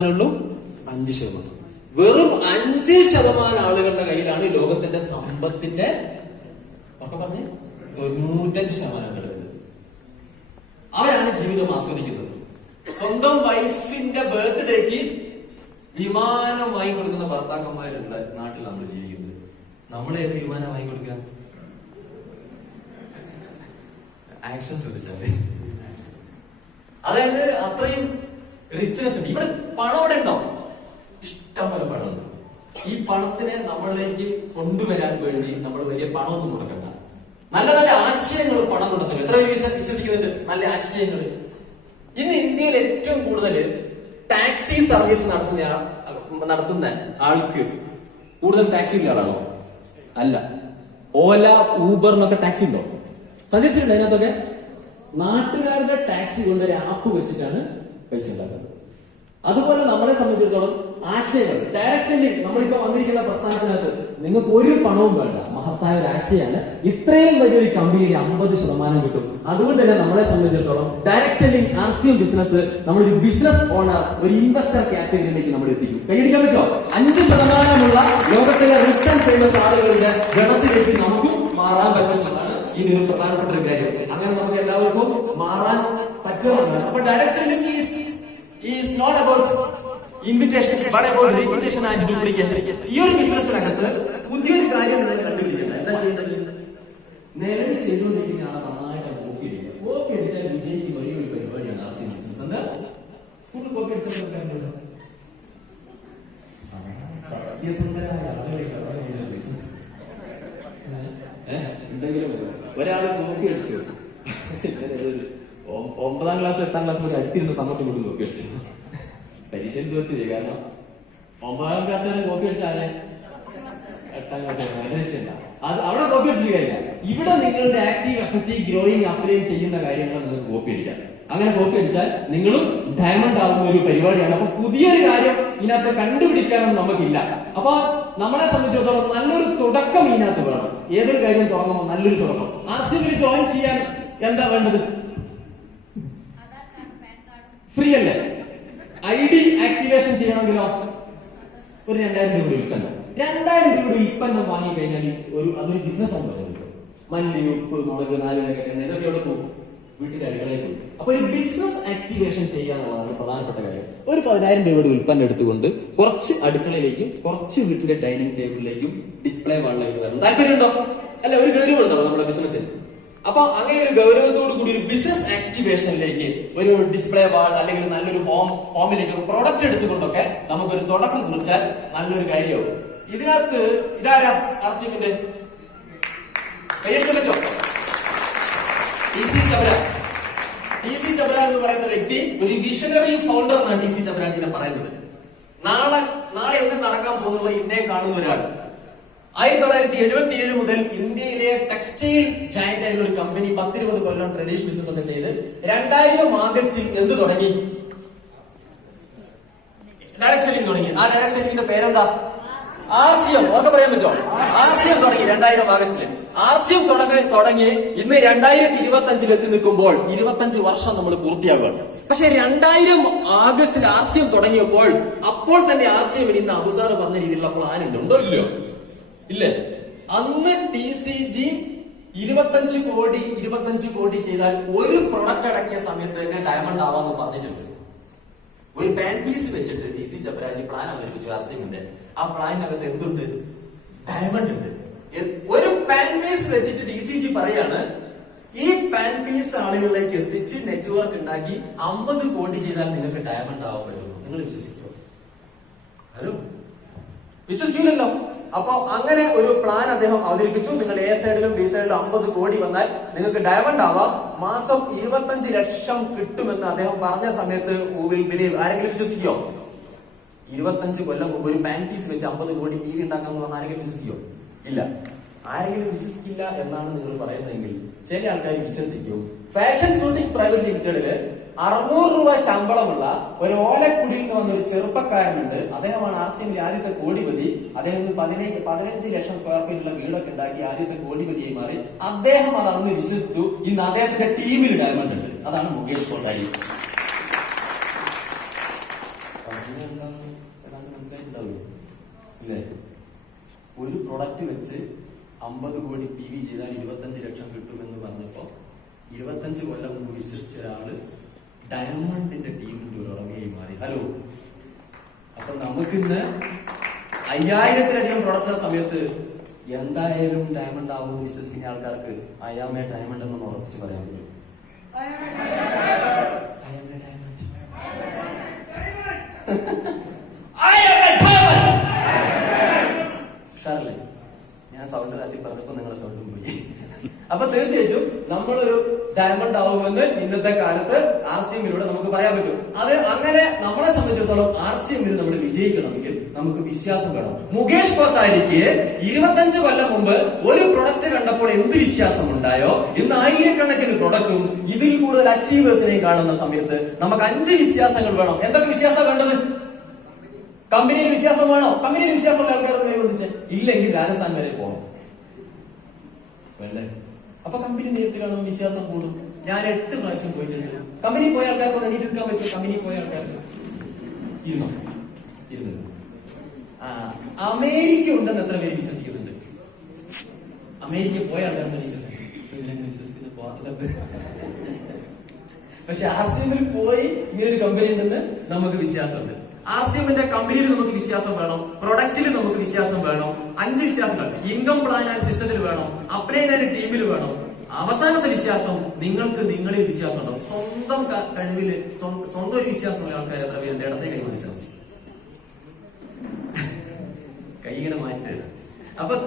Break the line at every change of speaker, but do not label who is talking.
ഉള്ളൂ അഞ്ച് ശതമാനം. വെറും അഞ്ച് ശതമാനം ആളുകളുടെ കയ്യിലാണ് ലോകത്തിന്റെ സമ്പത്തിന്റെ ഒക്കെ പറഞ്ഞ് തൊണ്ണൂറ്റഞ്ച് ശതമാനം അവരാണ് ജീവിതം ആസ്വദിക്കുന്നത്. സ്വന്തം വൈഫിന്റെ ബർത്ത്ഡേക്ക് വിമാനം വാങ്ങി കൊടുക്കുന്ന ഭർത്താക്കന്മാരുള്ള നാട്ടിൽ നമ്മൾ ജീവിക്കുന്നത്. നമ്മൾ ഏത് വിമാനം വാങ്ങി കൊടുക്കുക ആക്ഷൻ ശ്രദ്ധിച്ചാൽ അതായത് അത്രയും റിച്ച്നെസ് ഉണ്ട്. ഇവിടെ പണം അവിടെ ഉണ്ടാവും ഇഷ്ടം പോലെ പണമുണ്ട്. ഈ പണത്തിനെ നമ്മളിലേക്ക് കൊണ്ടുവരാൻ വേണ്ടി നമ്മൾ വലിയ പണമൊന്നും കൊടുക്കണ്ട നല്ല നല്ല ആശയങ്ങൾ പണം കൊണ്ടുവന്നു. എത്ര വിശ്വസിക്കുന്നുണ്ട്? നല്ല ആശയങ്ങൾ. ഇന്ന് ഇന്ത്യയിൽ ഏറ്റവും കൂടുതൽ ടാക്സി സർവീസ് നടത്തുന്ന നടത്തുന്ന ആൾക്ക് കൂടുതൽ ടാക്സി ഉള്ള ആളാണോ? അല്ല. ഓല ഊബർ എന്നൊക്കെ ടാക്സി ഉണ്ടോ? സഞ്ചരിച്ചിട്ടുണ്ട് അതിനകത്തൊക്കെ. നാട്ടുകാരുടെ ടാക്സി കൊണ്ടൊരു ആപ്പ് വെച്ചിട്ടാണ് പൈസ ഉണ്ടാക്കുന്നത്. അതുപോലെ നമ്മളെ സംബന്ധിച്ചിടത്തോളം ആശയങ്ങൾ സെൻഡിങ് നമ്മളിപ്പോ വന്നിരിക്കുന്ന പ്രസ്ഥാനത്തിനകത്ത് നിങ്ങൾക്ക് ഒരു പണവും വേണ്ട. മഹത്തായ ഒരു ആശയമാണ് ഇത്രയും വലിയൊരു കമ്പനിയിൽ അമ്പത് ശതമാനം കിട്ടും. അതുകൊണ്ട് തന്നെ നമ്മളെ സംബന്ധിച്ചിടത്തോളം ഡയറക്ട് സെല്ലിംഗ് ആർ ബിസിനസ് നമ്മളൊരു ബിസിനസ് ഓണർ ഒരു ഇൻവെസ്റ്റർ കാറ്റഗറിയിലേക്ക് നമ്മൾ എത്തിക്കും. കൈയടിക്കാൻ പറ്റുമോ? അഞ്ച് ശതമാനമുള്ള ലോകത്തിലെ റിച്ച് ആൻഡ് ഫേമസ് ആളുകളുടെ ഗണത്തിലേക്ക് നമുക്കും മാറാൻ പറ്റുമെന്നാണ് ഇനി ഒരു പ്രധാനപ്പെട്ട ഒരു കാര്യം. അങ്ങനെ നമുക്ക് എല്ലാവർക്കും മാറാൻ പറ്റുമെന്നാണ്. അപ്പൊ direct sending is not about invitation but about reputation and duplication ഈ ഒരു ബിസിനസ്സിനകത്ത് പുതിയൊരു കാര്യം നിങ്ങൾ കണ്ടുപിടിക്കണം എന്താ ചെയ്യേണ്ടത്? നിലവിൽ ചെയ്തുകൊണ്ടിരിക്കുന്ന ആളെ നന്നായിട്ട് കോപ്പി അടിക്കുക. കോപ്പി അടിച്ചാൽ വിജയിക്കുന്ന ഒരേ ഒരു പരിപാടിയാണ് ആർ സി ബിസിനസ് എന്താ സ്കൂളിൽ കോപ്പി അടിച്ചാൽ എന്തെങ്കിലും ഒരാൾ കോപ്പി അടിച്ചു. ഒമ്പതാം ക്ലാസ് എട്ടാം ക്ലാസ് വരെ അടുത്തിരുന്ന് അങ്ങോട്ടും ഇങ്ങോട്ടും നോക്കി വെച്ചു. പരീക്ഷ തോറ്റില്ലേ കാരണം ഒമ്പതാം ക്ലാസ് വരെ നോക്കി വെച്ചാലേ എട്ടാം ക്ലാസ് അത് അവിടെ കോപ്പി അടിച്ചു കഴിഞ്ഞാൽ ഇവിടെ നിങ്ങളുടെ ആക്റ്റീവ് എഫക്റ്റീവ് ഗ്രോയിങ് അപ്ലൈ ചെയ്യുന്ന കാര്യങ്ങൾ നിങ്ങൾക്ക് കോപ്പി അടിക്കാം. അങ്ങനെ കോപ്പി അടിച്ചാൽ നിങ്ങളും ഡയമണ്ട് ആകുന്ന ഒരു പരിപാടിയാണ്. അപ്പൊ പുതിയൊരു കാര്യം ഇതിനകത്ത് കണ്ടുപിടിക്കാനൊന്നും നമുക്കില്ല. അപ്പൊ നമ്മളെ സംബന്ധിച്ചിടത്തോളം നല്ലൊരു തുടക്കം ഇതിനകത്ത് വേണം. ഏതൊരു കാര്യം തുടങ്ങുമ്പോൾ നല്ലൊരു തുടക്കം. ആർ സി ജോയിൻ ചെയ്യാൻ എന്താ വേണ്ടത്? ഫ്രീ അല്ലേ ഐ ഡി ആക്ടിവേഷൻ ചെയ്യണമെങ്കിലോ? ഒരു രണ്ടായിരം രൂപ ഉൽപ്പന്നം. രണ്ടായിരം രൂപ ഉൽപ്പന്നം വാങ്ങി കഴിഞ്ഞാൽ ഒരു അതൊരു ബിസിനസ് ആണ് മല്ലി ഉപ്പ് മുളക് നാല് ഇതൊക്കെ എവിടെ പോകും? വീട്ടിന്റെ അടുക്കളയിൽ പോകും. അപ്പൊ ഒരു ബിസിനസ് ആക്ടിവേഷൻ ചെയ്യാന്നുള്ളതാണ് പ്രധാനപ്പെട്ട കാര്യം. ഒരു പതിനായിരം രൂപയുടെ ഉൽപ്പന്നം എടുത്തുകൊണ്ട് കുറച്ച് അടുക്കളയിലേക്കും കുറച്ച് വീട്ടിലെ ഡൈനിങ് ടേബിളിലേക്കും ഡിസ്പ്ലേ വാളിലേക്ക് തരണം താല്പര്യമുണ്ടോ? അല്ല ഒരു ഗൗരവമുണ്ടോ നമ്മുടെ ബിസിനസ്സിൽ അപ്പൊ അങ്ങനെ ഒരു ഗൗരവത്തോടു കൂടി ഒരു ബിസിനസ് ആക്ടിവേഷനിലേക്ക് ഒരു ഡിസ്പ്ലേ വാൾ അല്ലെങ്കിൽ നല്ലൊരു ഹോം ഹോമിലേക്ക് ഒരു പ്രൊഡക്റ്റ് എടുത്തുകൊണ്ടൊക്കെ നമുക്കൊരു തുടക്കം കുറിച്ചാൽ നല്ലൊരു കാര്യമാവും. ഇതിനകത്ത് ഇതാരാ ആർ സി എമ്മിന്റെ പറ്റോ ചബര എന്ന് പറയുന്ന വ്യക്തി ഒരു വിഷണറി ഫൗണ്ടർ എന്നാണ് ടി സി ചബരാജിനെ പറയുന്നത്. നാളെ നാളെ എന്ത് നടക്കാൻ പോകുന്നുള്ള ഇന്നേ കാണുന്ന ഒരാൾ. ആയിരത്തി തൊള്ളായിരത്തി എഴുപത്തി ഏഴ് മുതൽ ഇന്ത്യയിലെ ടെക്സ്റ്റൈൽ ജയന്റ് എന്നൊരു ഒരു കമ്പനി പത്തിരുപത് കൊല്ലം ട്രഡീഷണൽ ബിസിനസ് ഒക്കെ ചെയ്ത് രണ്ടായിരം ആഗസ്റ്റിൽ എന്ത് തുടങ്ങി? ഡയറക്ട് സെല്ലിംഗ് തുടങ്ങി. ആ ഡയറക്ട് സെല്ലിംഗിന്റെ പേരെന്താ? R C M. ഓർക്കെ പറയാൻ പറ്റുമോ? ആർ സി എം തുടങ്ങി രണ്ടായിരം ആഗസ്റ്റിൽ. ആർ സി എം തുടങ്ങി തുടങ്ങി. ഇന്ന് രണ്ടായിരത്തി ഇരുപത്തി അഞ്ചിൽ എത്തി നിൽക്കുമ്പോൾ ഇരുപത്തഞ്ച് വർഷം നമ്മൾ പൂർത്തിയാകുകയാണ്. പക്ഷെ രണ്ടായിരം ആഗസ്റ്റിൽ ആർ സി എം തുടങ്ങിയപ്പോൾ അപ്പോൾ തന്നെ ആർ സി എമ്മിന് ഇന്ന് അബുസാർ പറഞ്ഞ രീതിയിലുള്ള പ്ലാൻ ഉണ്ട് ഉണ്ടോ ഇല്ലയോ? ഇല്ലേ? അന്ന് ടി സി ജി ഇരുപത്തഞ്ച് കോടി ഇരുപത്തഞ്ച് കോടി ചെയ്താൽ ഒരു പ്രൊഡക്റ്റ് അടക്കിയ സമയത്ത് തന്നെ ഡയമണ്ട് ആവാന്ന് പറഞ്ഞിട്ടുണ്ട്. ഒരു പാൻ പീസ് വെച്ചിട്ട് ടി സി ജബരാജി പ്ലാൻ അവതരിപ്പിച്ചു ആർസിംഗിന്റെ ആ പ്ലാനിനകത്ത് എന്തുണ്ട്? ഡയമണ്ട് ഉണ്ട്. ഒരു പാൻ പീസ് വെച്ചിട്ട് ടി സി ജി പറയാണ് ഈ പാൻ പീസ് ആളുകളിലേക്ക് എത്തിച്ച് നെറ്റ്വർക്ക് ഉണ്ടാക്കി അമ്പത് കോടി ചെയ്താൽ നിങ്ങൾക്ക് ഡയമണ്ട് ആവാൻ പറ്റുമോ നിങ്ങൾ വിശ്വസിക്കോ? ഹലോ വിശ്വസിക്കില്ലല്ലോ അപ്പൊ അങ്ങനെ ഒരു പ്ലാൻ അദ്ദേഹം അവതരിപ്പിച്ചു. നിങ്ങൾ എ സൈഡിലും ബി സൈഡിലും അമ്പത് കോടി വന്നാൽ നിങ്ങൾക്ക് ഡയമണ്ട് ആവാം. മാസം ഇരുപത്തഞ്ച് ലക്ഷം കിട്ടുമെന്ന് അദ്ദേഹം പറഞ്ഞ സമയത്ത് ആരെങ്കിലും വിശ്വസിക്കോ? ഇരുപത്തഞ്ച് കൊല്ലം മുമ്പ് ഒരു പാന്റീസ് വെച്ച് അമ്പത് കോടി പി ഉണ്ടാക്കാന്ന് പറഞ്ഞാൽ ആരെങ്കിലും വിശ്വസിക്കോ? ഇല്ല. ആരെങ്കിലും വിശ്വസിക്കില്ല എന്നാണ് നിങ്ങൾ പറയുന്നതെങ്കിൽ ചില ആൾക്കാർ വിശ്വസിക്കും. ഫാഷൻ ഷൂട്ടിംഗ് പ്രൈവറ്റ് ലിമിറ്റഡിൽ അറുന്നൂറ് രൂപ ശമ്പളമുള്ള ഒരു ഓലക്കുടിയിൽ നിന്ന് വന്ന ഒരു ചെറുപ്പക്കാരനുണ്ട്. അദ്ദേഹമാണ് ആർ സി എമ്മിലെ ആദ്യത്തെ കോടിപതി. അദ്ദേഹം ഇന്ന് പതിനേഴ് പതിനഞ്ച് ലക്ഷം സ്ക്വയർ ഫീറ്റുള്ള വീടൊക്കെ ഉണ്ടാക്കി ആദ്യത്തെ കോടിപതിയായി മാറി. അദ്ദേഹം അത് അന്ന് വിശ്വസിച്ചു. ഇന്ന് അദ്ദേഹത്തിന്റെ ടീമിൽ ഡയമണ്ട് ഉണ്ട്. അതാണ് മുകേഷ് കോട്ടാരി. ഒരു പ്രൊഡക്റ്റ് വെച്ച് അമ്പത് കോടി പി വി ചെയ്താൽ ഇരുപത്തഞ്ച് ലക്ഷം കിട്ടുമെന്ന് പറഞ്ഞപ്പോ ഇരുപത്തഞ്ച് കൊല്ലം മുമ്പ് വിശ്വസിച്ച ഒരാൾ ഡയമണ്ടിന്റെ ടീമിന്റെ ഒരു ഉടമയായി മാറി. ഹലോ അപ്പൊ നമുക്കിന്ന് അയ്യായിരത്തിലധികം പ്രൊഡക്റ്റ് സമയത്ത് എന്തായാലും ഡയമണ്ട് ആവുമെന്ന് വിശ്വസിക്കുന്ന ആൾക്കാർക്ക് അയാമേ ഡയമണ്ട് എന്ന് ഉറപ്പിച്ച് പറയാൻ പറ്റും. ഉഷാറല്ലേ ഞാൻ സൗണ്ട് താത്തി പറഞ്ഞപ്പോ നിങ്ങളുടെ സൗണ്ടും പോയി. അപ്പൊ തീർച്ചയായിട്ടും നമ്മളൊരു ഡയമണ്ട് ആവുമെന്ന് ഇന്നത്തെ കാലത്ത് ആർ സി എമ്മിലൂടെ നമുക്ക് പറയാൻ പറ്റും. അത് അങ്ങനെ നമ്മളെ സംബന്ധിച്ചിടത്തോളം ആർ സി എമ്മിൽ നമ്മൾ വിജയിക്കണമെങ്കിൽ നമുക്ക് വിശ്വാസം വേണം. മുകേഷ് പത്താരിക്ക് ഇരുപത്തഞ്ച് കൊല്ലം മുമ്പ് ഒരു പ്രൊഡക്റ്റ് കണ്ടപ്പോൾ എന്ത് വിശ്വാസം ഉണ്ടായോ ഇന്ന് ആയിരക്കണക്കിന് പ്രൊഡക്റ്റും ഇതിൽ കൂടുതൽ അച്ചീവേഴ്സിനെയും കാണുന്ന സമയത്ത് നമുക്ക് അഞ്ച് വിശ്വാസങ്ങൾ വേണം. എന്തൊക്കെ വിശ്വാസം വേണ്ടത്? കമ്പനിയിൽ വിശ്വാസം വേണോ? കമ്പനിയിൽ കൈവന്നിച്ച് ഇല്ലെങ്കിൽ രാജസ്ഥാൻ വരെ പോകണം. വേണ്ടേ അപ്പൊ കമ്പനി നേരിട്ട് കാണുമ്പോൾ വിശ്വാസം കൂടും? ഞാൻ എട്ട് പ്രാവശ്യം പോയിട്ടുണ്ട്. കമ്പനി പോയ ആൾക്കാർക്ക് എണീറ്റ് നിൽക്കാൻ പറ്റും കമ്പനി പോയ ആൾക്കാർക്ക്. ഇരുന്നോ? ഇരുന്നു അമേരിക്ക ഉണ്ടെന്ന് എത്ര പേര് വിശ്വസിക്കുന്നുണ്ട്? അമേരിക്ക പോയ ആൾക്കാർക്ക് വിശ്വസിക്കുന്നത് പോകാത്ത സ്ഥലത്ത് പക്ഷെ ആർ സി പോയി ഇങ്ങനെ ഒരു കമ്പനി ഉണ്ടെന്ന് നമുക്ക് വിശ്വാസമുണ്ട്. ആർ സി എമ്മിന്റെ കമ്പനിയിൽ നമുക്ക് വിശ്വാസം വേണം പ്രൊഡക്റ്റിൽ നമുക്ക് വിശ്വാസം വേണം അഞ്ച് വിശ്വാസങ്ങൾ ഇൻകം പ്ലാൻ ആൻഡ് സിസ്റ്റത്തിൽ വേണം അപ്ലൈ ആൻഡ് ടീമിൽ വേണം. അവസാനത്തെ വിശ്വാസം നിങ്ങൾക്ക് നിങ്ങളിൽ വിശ്വാസം ഉണ്ടാവും. സ്വന്തം കഴിവിൽ സ്വ- സ്വന്തം ഒരു വിശ്വാസമുള്ള ആൾക്കാർ എത്ര പേരുണ്ട് ഇടത്തെ കൈ പിടിച്ചത് കൈ ഇങ്ങനെ മാറ്റരുത് അപ്പൊ